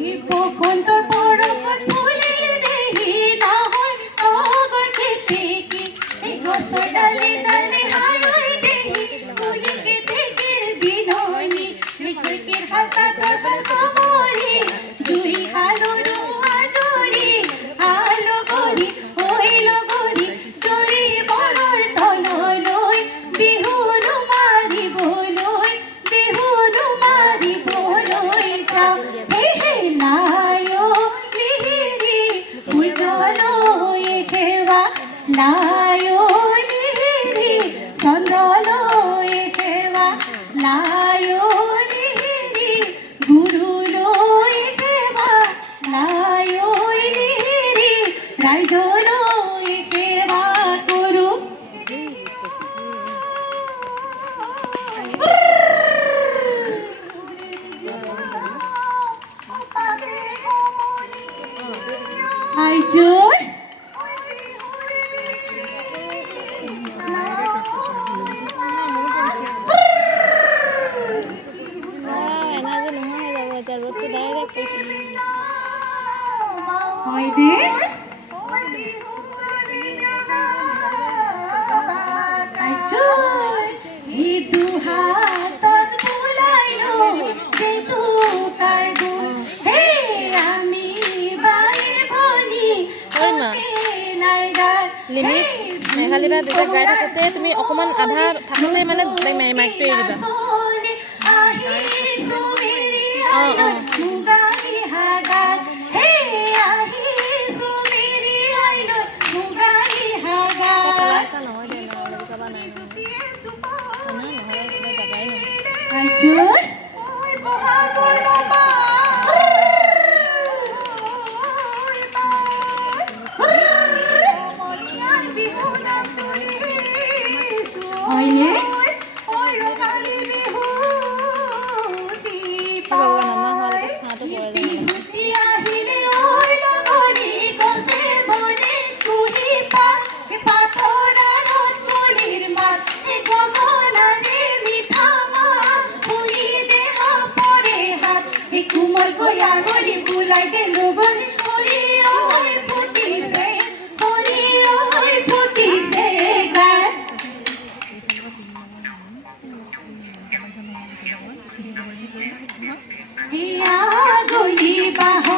বসন্তৰ বৰষুণ ফুলিল দেহি নহয় অগৰ খেতি কি এই গছৰ ডালে ডালে হাৰৈ দেহি তুলি কেতেকীৰ বিননি মৃত্যুকীৰ হাতাতৰ সামৰি জুই আলুৰু আজৰি আলো গৰি হৈ লগৰি চৰি বৰৰ তললৈ বিহুনো মাৰিবলৈ যাওঁ হে লায়ো লিহিৰি সূৰ্যলৈ সেৱা লায়ো লিহিৰি চন্দ্ৰলৈ সেৱা লায়ো লিহিৰি গুৰুলৈ সেৱা লায়ো লিহিৰি ৰাইজলৈ সেৱা কৰোঁ Jun লিমিট মেঘালী বা যেতিয়া গাই থাকোঁতে তুমি অকণমান আধা থাকোঁতে মানে মাইকটো এৰি দিবা Goli bah